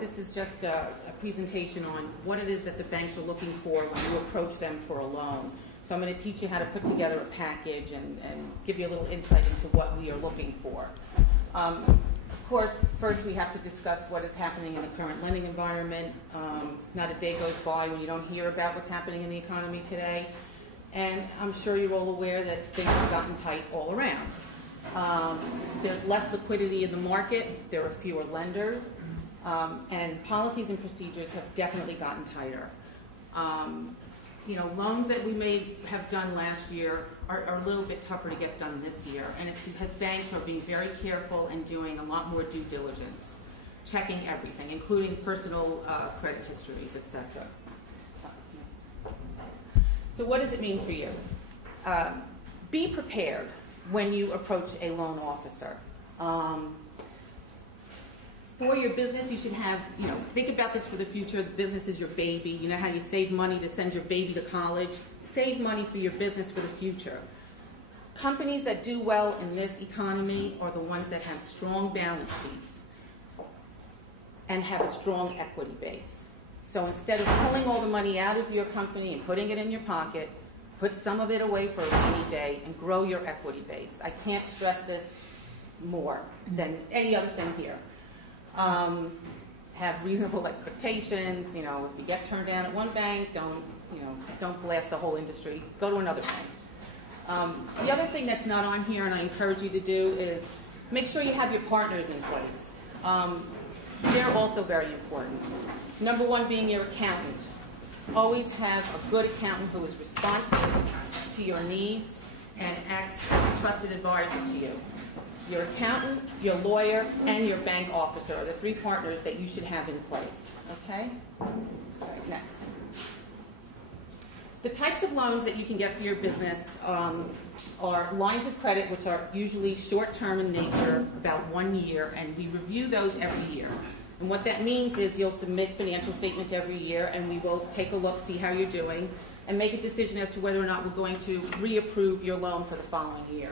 this is just a presentation on what it is that the banks are looking for when you approach them for a loan. So I'm going to teach you how to put together a package and give you a little insight into what we are looking for. Of course, first we have to discuss what is happening in the current lending environment. Not a day goes by when you don't hear about what's happening in the economy today. And I'm sure you're all aware that things have gotten tight all around. There's less liquidity in the market, there are fewer lenders, and policies and procedures have definitely gotten tighter. You know, loans that we may have done last year are a little bit tougher to get done this year, and it's because banks are being very careful and doing a lot more due diligence, checking everything, including personal credit histories, etc. So what does it mean for you? Be prepared when you approach a loan officer. For your business, you should have, you know, think about this for the future. The business is your baby. You know how you save money to send your baby to college? Save money for your business for the future. Companies that do well in this economy are the ones that have strong balance sheets and have a strong equity base. So instead of pulling all the money out of your company and putting it in your pocket, put some of it away for a rainy day and grow your equity base. I can't stress this more than any other thing here. Have reasonable expectations. You know, if you get turned down at one bank, don't blast the whole industry. Go to another bank. The other thing that's not on here, and I encourage you to do, is make sure you have your partners in place. They're also very important. Number one being your accountant. Always have a good accountant who is responsive to your needs and acts as a trusted advisor to you. Your accountant, your lawyer, and your bank officer are the three partners that you should have in place. Okay? All right, next. The types of loans that you can get for your business are lines of credit, which are usually short-term in nature, about 1 year, and we review those every year. And what that means is you'll submit financial statements every year, and we will take a look, see how you're doing, and make a decision as to whether or not we're going to reapprove your loan for the following year.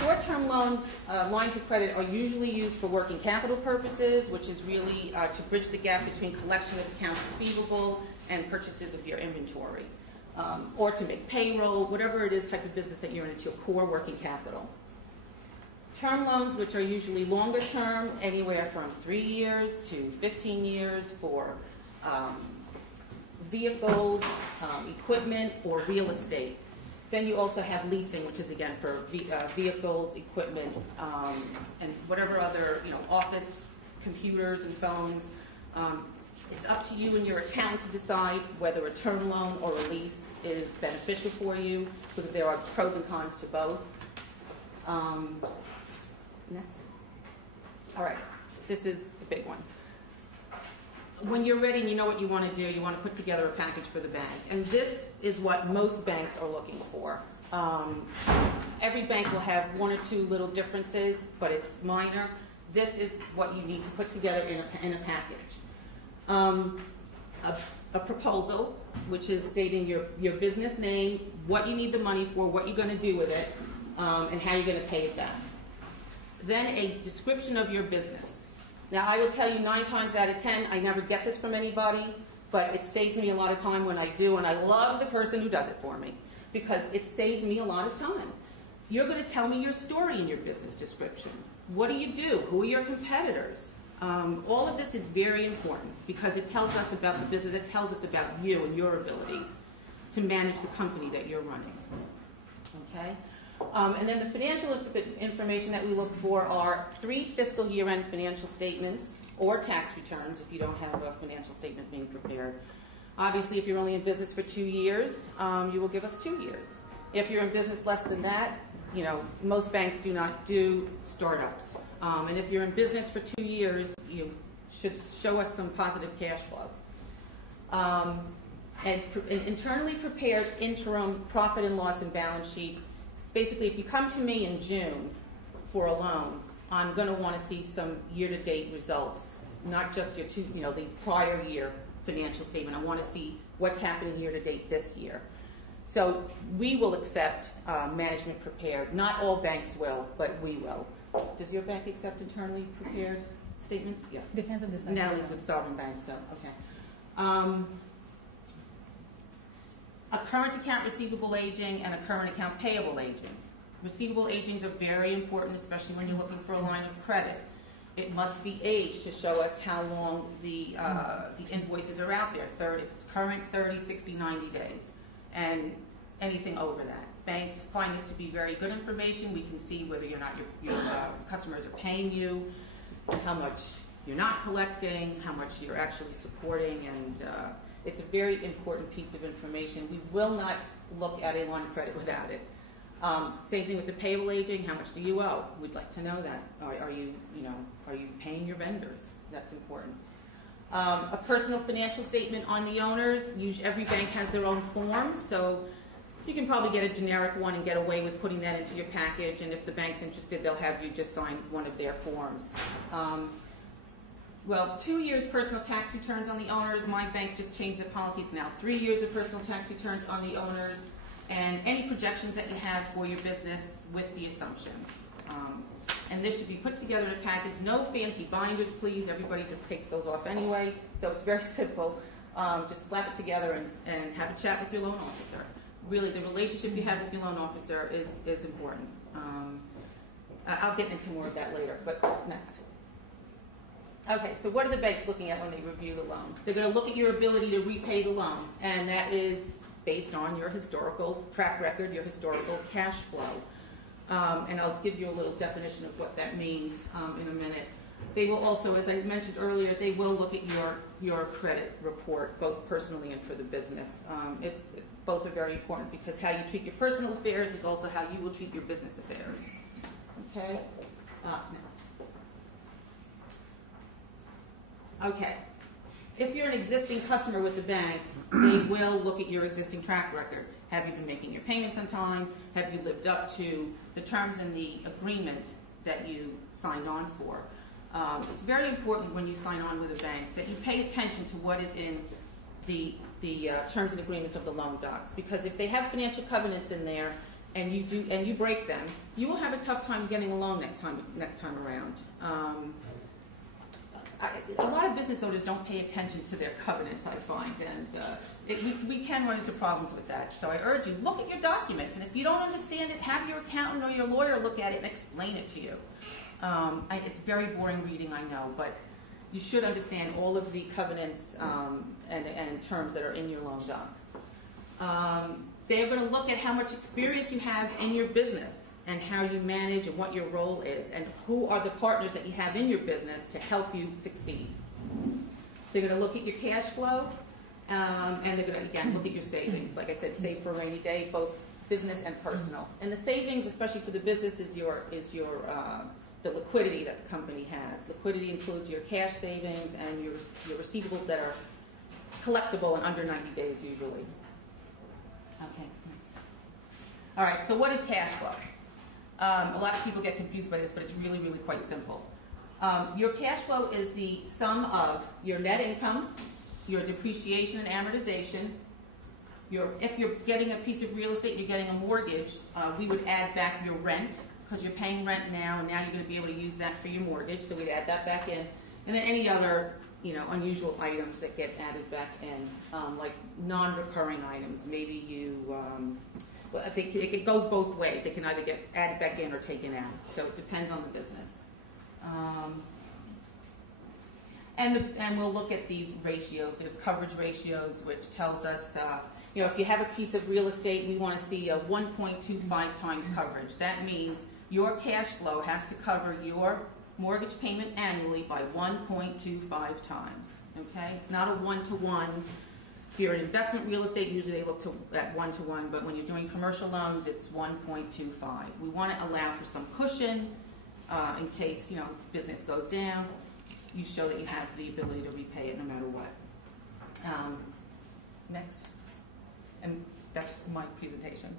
Short-term loans, lines of credit, are usually used for working capital purposes, which is really to bridge the gap between collection of accounts receivable and purchases of your inventory, or to make payroll, whatever it is type of business that you're in, it's your core working capital. Term loans, which are usually longer term, anywhere from 3 years to 15 years for vehicles, equipment, or real estate. Then you also have leasing, which is again for vehicles, equipment, and whatever other, office computers and phones. It's up to you and your accountant to decide whether a term loan or a lease is beneficial for you, because there are pros and cons to both. Next. All right, this is the big one. When you're ready and you know what you want to do, you want to put together a package for the bank. And this is what most banks are looking for. Every bank will have one or two little differences, but it's minor. This is what you need to put together in a package. A proposal, which is stating your business name, what you need the money for, what you're going to do with it, and how you're going to pay it back. Then a description of your business. Now, I will tell you 9 times out of 10, I never get this from anybody, but it saves me a lot of time when I do, and I love the person who does it for me, because it saves me a lot of time. You're going to tell me your story in your business description. What do you do? Who are your competitors? All of this is very important, because it tells us about the business, it tells us about you and your abilities to manage the company that you're running. Okay? And then the financial information that we look for are 3 fiscal year-end financial statements or tax returns if you don't have a financial statement being prepared. Obviously, if you're only in business for 2 years, you will give us 2 years. If you're in business less than that, most banks do not do startups. And if you're in business for 2 years, you should show us some positive cash flow. And internally prepared interim profit and loss and balance sheet. Basically, if you come to me in June for a loan, I'm going to want to see some year-to-date results, not just your the prior year financial statement. I want to see what's happening year-to-date this year. So we will accept management prepared. Not all banks will, but we will. Does your bank accept internally prepared? statements? Yeah. Depends on the size. Natalie's with Sovereign Bank, so, okay. A current account receivable aging and a current account payable aging. Receivable agings are very important, especially when you're looking for a line of credit. It must be aged to show us how long the invoices are out there. If it's current, 30, 60, 90 days, and anything over that. Banks find this to be very good information. We can see whether your customers are paying you, how much you're not collecting, how much you're actually supporting, and it's a very important piece of information. We will not look at a line of credit without it. Same thing with the payable aging. How much do you owe? We'd like to know that. Are you paying your vendors? That's important. A personal financial statement on the owners. Usually, every bank has their own form, so you can probably get a generic one and get away with putting that into your package. And if the bank's interested, they'll have you just sign one of their forms. Well, 2 years personal tax returns on the owners. My bank just changed the policy. It's now 3 years of personal tax returns on the owners. And any projections that you have for your business with the assumptions. And this should be put together in a package. No fancy binders, please. Everybody just takes those off anyway. So it's very simple. Just slap it together and have a chat with your loan officer. Really, the relationship you have with your loan officer is important. I'll get into more of that later, but next. Okay, so what are the banks looking at when they review the loan? They're going to look at your ability to repay the loan, and that is based on your historical track record, your historical cash flow. And I'll give you a little definition of what that means in a minute. They will also, as I mentioned earlier, they will look at your credit report, both personally and for the business. Both are very important because how you treat your personal affairs is also how you will treat your business affairs. Okay? Next. Okay. If you're an existing customer with the bank, they will look at your existing track record. Have you been making your payments on time? Have you lived up to the terms in the agreement that you signed on for? It's very important when you sign on with a bank that you pay attention to what is in the terms and agreements of the loan docs, because if they have financial covenants in there and you break them, you will have a tough time getting a loan next time around. A lot of business owners don't pay attention to their covenants, I find, and we can run into problems with that. So I urge you, look at your documents, and if you don't understand it, have your accountant or your lawyer look at it and explain it to you. It's very boring reading, I know, but you should understand all of the covenants and terms that are in your loan docs. They're going to look at how much experience you have in your business and how you manage and what your role is and who are the partners that you have in your business to help you succeed. They're going to look at your cash flow and they're going to, again, look at your savings. Like I said, save for a rainy day, both business and personal. And the savings, especially for the business, is the liquidity that the company has. Liquidity includes your cash savings and your receivables that are collectible in under 90 days usually. Okay, next. All right, so what is cash flow? A lot of people get confused by this, but it's really, really quite simple. Your cash flow is the sum of your net income, your depreciation and amortization. If you're getting a piece of real estate, you're getting a mortgage, we would add back your rent, because you're paying rent now, and now you're going to be able to use that for your mortgage, so we'd add that back in. And then any other unusual items that get added back in, like non-recurring items. Maybe it goes both ways. They can either get added back in or taken out. So it depends on the business. And we'll look at these ratios. There's coverage ratios, which tells us, if you have a piece of real estate, we want to see a 1.25 times coverage. That means your cash flow has to cover your mortgage payment annually by 1.25 times. Okay? It's not a one-to-one. If you're in investment real estate, usually they look at 1-to-1, but when you're doing commercial loans, it's 1.25. We want to allow for some cushion in case business goes down. You show that you have the ability to repay it no matter what. Next. And that's my presentation.